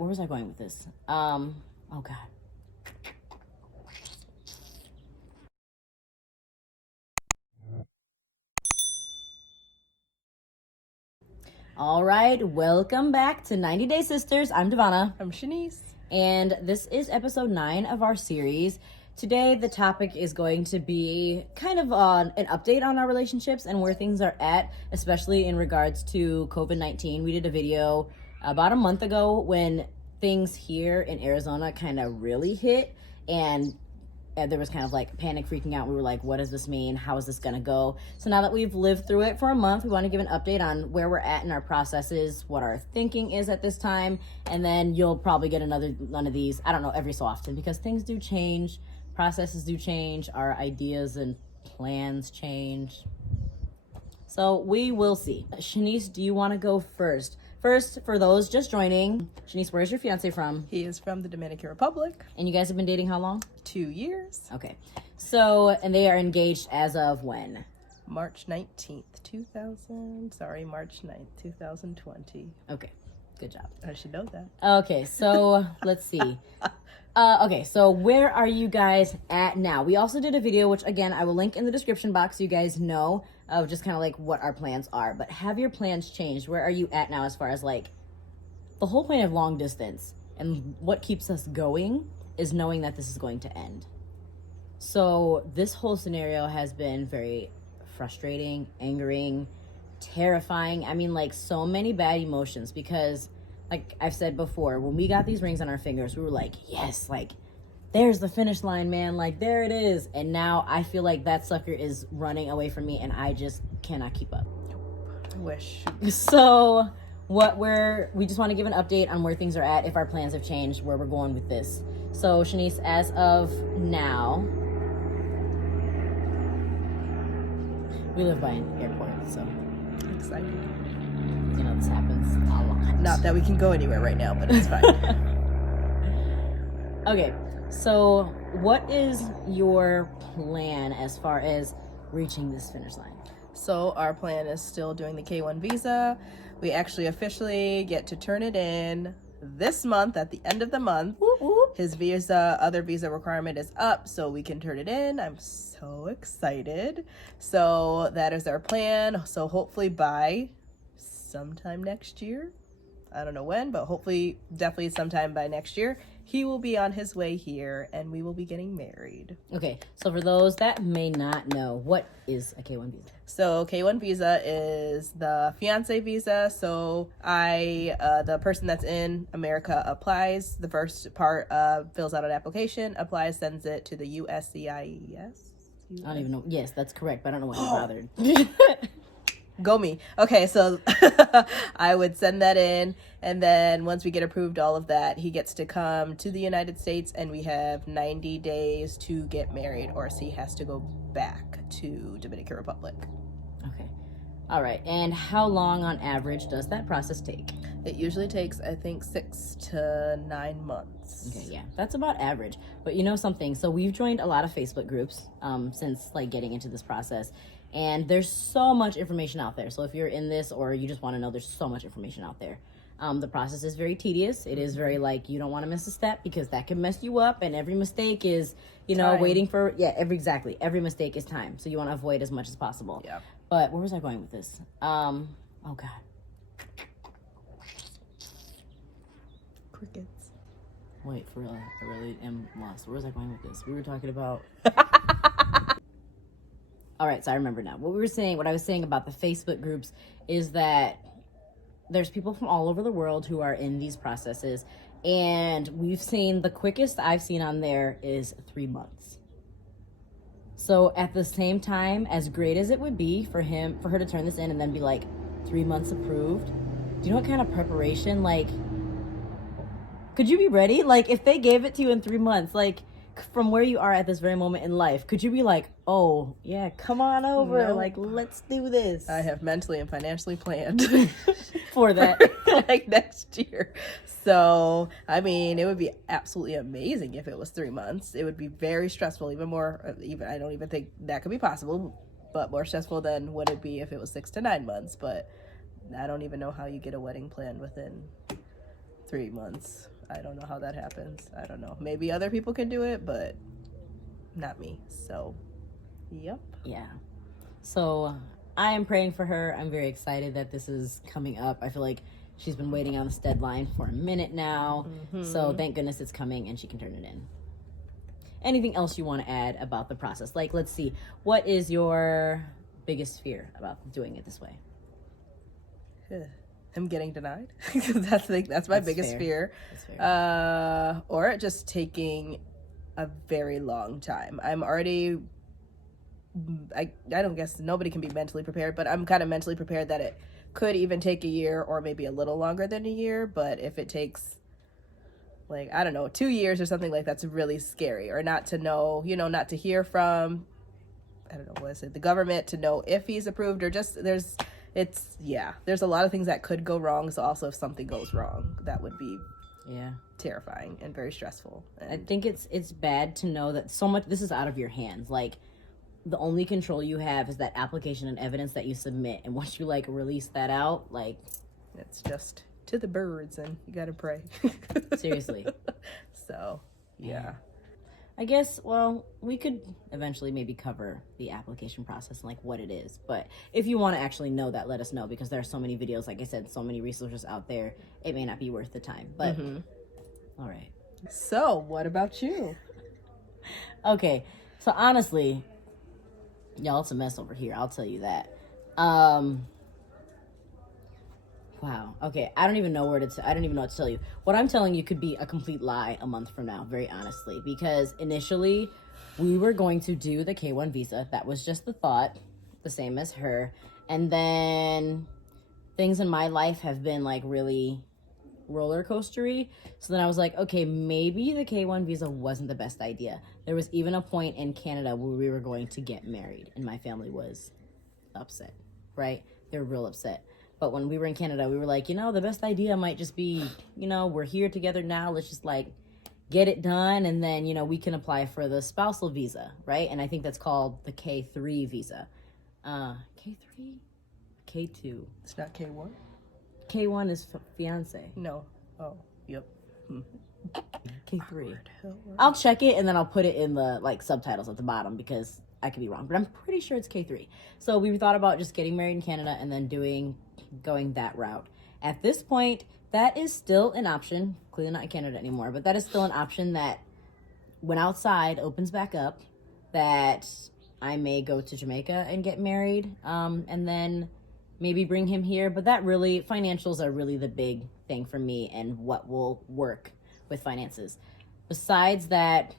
where was I going with this? Oh God. All right, welcome back to 90 Day Sisters. I'm Devana. I'm Shanice. And this is episode 9 of our series. Today, the topic is going to be kind of an update on our relationships and where things are at, especially in regards to COVID-19. We did a video about a month ago when things here in Arizona kind of really hit, and there was kind of like panic freaking out. We were like, what does this mean? How is this going to go? So now that we've lived through it for a month, we want to give an update on where we're at in our processes, what our thinking is at this time, and then you'll probably get another one of these, I don't know, every so often, because things do change, processes do change, our ideas and plans change. So we will see. Shanice, do you want to go first? First, for those just joining, Shanice, where's your fiance from? He is from the Dominican Republic. And you guys have been dating how long? 2 years. Okay. So, and they are engaged as of when? March 9th, 2020. Okay. Good job. I should know that. Okay, so let's see. Okay, so where are you guys at now? We also did a video, which again, I will link in the description box so you guys know of just kind of like what our plans are. But have your plans changed? Where are you at now as far as like the whole point of long distance and what keeps us going is knowing that this is going to end. So this whole scenario has been very frustrating, angering, terrifying. I mean, like so many bad emotions because like I've said before, when we got these rings on our fingers, we were like, yes, like there's the finish line, man. Like there it is. And now I feel like that sucker is running away from me and I just cannot keep up. I wish. So we just want to give an update on where things are at, if our plans have changed, where we're going with this. So Shanice, as of now, we live by an airport, so I'm excited. You know, this happens a lot. Not that we can go anywhere right now, but it's fine. Okay, so what is your plan as far as reaching this finish line? So our plan is still doing the K1 visa. We actually officially get to turn it in this month at the end of the month. Whoop, whoop. His other visa requirement is up, so we can turn it in. I'm so excited. So that is our plan. So hopefully by sometime next year, I don't know when, but hopefully definitely sometime by next year, he will be on his way here and we will be getting married. Okay, so for those that may not know, what is a K1 visa? So K1 visa is the fiance visa. So the person that's in America applies. The first part fills out an application, applies, sends it to the USCIS. I don't even know. Yes, that's correct, but I don't know why you bothered. Go me. Okay, so I would send that in, and then once we get approved all of that, he gets to come to the United States, and we have 90 days to get married, or else he has to go back to Dominican Republic. Okay. All right. And how long on average does that process take? It usually takes, I think, 6 to 9 months. Okay, yeah, that's about average. But you know something? So we've joined a lot of Facebook groups since like getting into this process. And there's so much information out there. So if you're in this or you just want to know, there's so much information out there. The process is very tedious. It is very like, you don't want to miss a step because that can mess you up. And every mistake is, you know, time. waiting for, exactly. Every mistake is time. So you want to avoid as much as possible. Yeah. But where was I going with this? Oh God. Crickets. Wait, for real, I really am lost. Where was I going with this? We were talking about... All right, so I remember now. What I was saying about the Facebook groups is that there's people from all over the world who are in these processes, and we've seen, the quickest I've seen on there is 3 months. So at the same time, as great as it would be for her to turn this in and then be like 3 months approved, do you know what kind of preparation, like, could you be ready? Like, if they gave it to you in 3 months, like, from where you are at this very moment in life, could you be like, oh, yeah, come on over, No. like, let's do this? I have mentally and financially planned For that. like next year. So, I mean, it would be absolutely amazing if it was 3 months. It would be very stressful, even more, I don't even think that could be possible, but more stressful than would it be if it was 6 to 9 months. But I don't even know how you get a wedding planned within 3 months. I don't know how that happens. I don't know. Maybe other people can do it, but not me. So, yep. Yeah. So I am praying for her. I'm very excited that this is coming up. I feel like she's been waiting on this deadline for a minute now. So thank goodness it's coming and she can turn it in. Anything else you want to add about the process? Like, let's see. What is your biggest fear about doing it this way? I'm getting denied. That's my biggest fear. That's fair. Or it just taking a very long time. I'm already, I don't guess nobody can be mentally prepared, but I'm kind of mentally prepared that it could even take a year or maybe a little longer than a year. But if it takes, like, I don't know, 2 years or something like that's really scary. Or not to know, not to hear from, I don't know, what is it, the government, to know if he's approved, or just there's a lot of things that could go wrong. So also if something goes wrong, that would be terrifying and very stressful. And I think it's bad to know that so much this is out of your hands. Like, the only control you have is that application and evidence that you submit, and once you like release that out, like, it's just to the birds, and you gotta pray. seriously. So yeah. I guess, well, we could eventually maybe cover the application process and like what it is. But if you want to actually know that, let us know, because there are so many videos, like I said, so many resources out there. It may not be worth the time. But all right. So what about you? Okay. So honestly, y'all, it's a mess over here. I'll tell you that. Wow. Okay. I don't even know what to tell you. What I'm telling you could be a complete lie a month from now, very honestly, because initially we were going to do the K1 visa. That was just the thought, the same as her. And then things in my life have been like really roller coastery. So then I was like, okay, maybe the K1 visa wasn't the best idea. There was even a point in Canada where we were going to get married and my family was upset, right? They were real upset. But when we were in Canada, we were like, the best idea might just be, we're here together now. Let's just like get it done. And then, we can apply for the spousal visa, right? And I think that's called the K3 visa. K3? K2. It's not K1? K1 is fiance. No. Oh, yep. K3. I'll check it and then I'll put it in the like subtitles at the bottom because I could be wrong, but I'm pretty sure it's K3. So we thought about just getting married in Canada and then going that route. At this point, that is still an option. Clearly not in Canada anymore, but that is still an option that when outside opens back up, that I may go to Jamaica and get married, and then maybe bring him here. But that really, financials are really the big thing for me and what will work with finances. Besides that,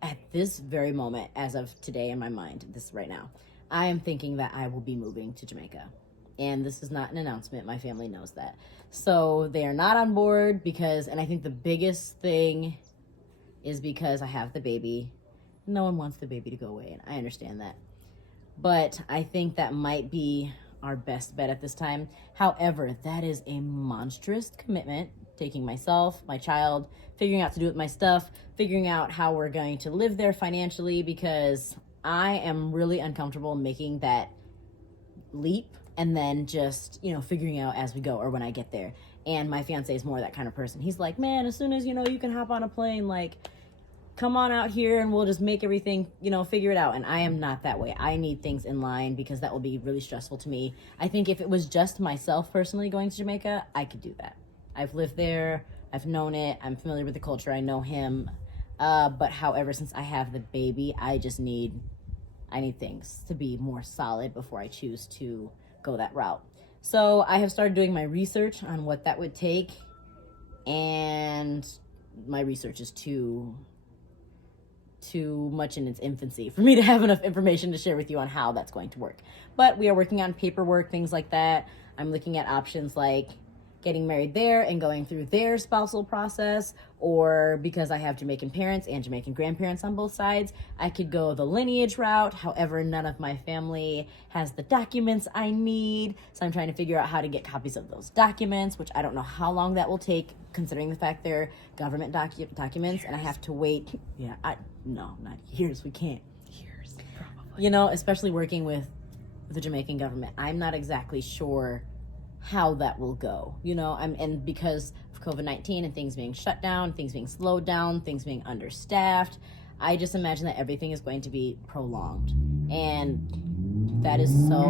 at this very moment, as of today in my mind, this right now, I am thinking that I will be moving to Jamaica. And this is not an announcement. My family knows that. So they are not on board and I think the biggest thing is because I have the baby. No one wants the baby to go away, and I understand that. But I think that might be our best bet at this time. However, that is a monstrous commitment, taking myself, my child, figuring out to do with my stuff, figuring out how we're going to live there financially, because I am really uncomfortable making that leap and then just, figuring out as we go or when I get there. And my fiance is more that kind of person. He's like, man, as soon as, you can hop on a plane, like, come on out here and we'll just make everything, figure it out. And I am not that way. I need things in line because that will be really stressful to me. I think if it was just myself personally going to Jamaica, I could do that. I've lived there. I've known it. I'm familiar with the culture. I know him. But however, since I have the baby, I need things to be more solid before I choose to go that route. So I have started doing my research on what that would take. And my research is too much in its infancy for me to have enough information to share with you on how that's going to work. But we are working on paperwork, things like that. I'm looking at options like getting married there and going through their spousal process, or because I have Jamaican parents and Jamaican grandparents on both sides, I could go the lineage route. However, none of my family has the documents I need, so I'm trying to figure out how to get copies of those documents, which I don't know how long that will take, considering the fact they're government documents, and I have to wait. No, not years. We can't. Years, probably. Especially working with the Jamaican government, I'm not exactly sure how that will go, and because COVID-19 and things being shut down, things being slowed down, things being understaffed. I just imagine that everything is going to be prolonged. And that is so...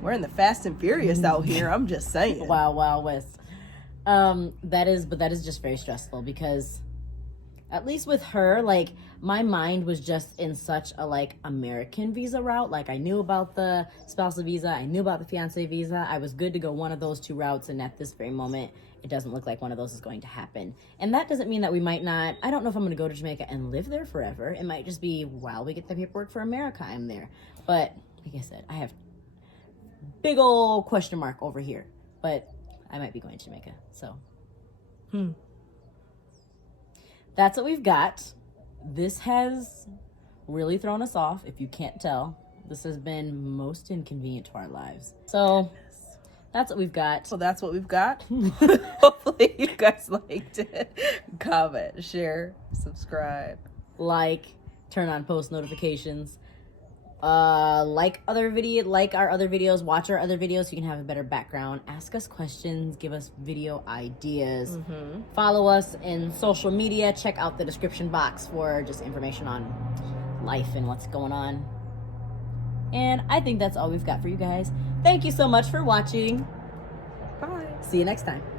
We're in the Fast and Furious out here. I'm just saying. Wild West. That is just very stressful because at least with her, like, my mind was just in such a, like, American visa route. Like, I knew about the spousal visa. I knew about the fiancé visa. I was good to go one of those two routes. And at this very moment, it doesn't look like one of those is going to happen. And that doesn't mean that we might not, I don't know if I'm going to go to Jamaica and live there forever. It might just be while we get the paperwork for America, I'm there. But like I said, I have big old question mark over here. But I might be going to Jamaica. So that's what we've got. This has really thrown us off, if you can't tell. This has been most inconvenient to our lives. So that's what we've got. So that's what we've got. Hopefully you guys liked it. Comment, share, subscribe. Like, turn on post notifications. Like our other videos, watch our other videos so you can have a better background. Ask us questions, give us video ideas. Follow us in social media. Check out the description box for just information on life and what's going on. And I think that's all we've got for you guys. Thank you so much for watching. Bye. See you next time.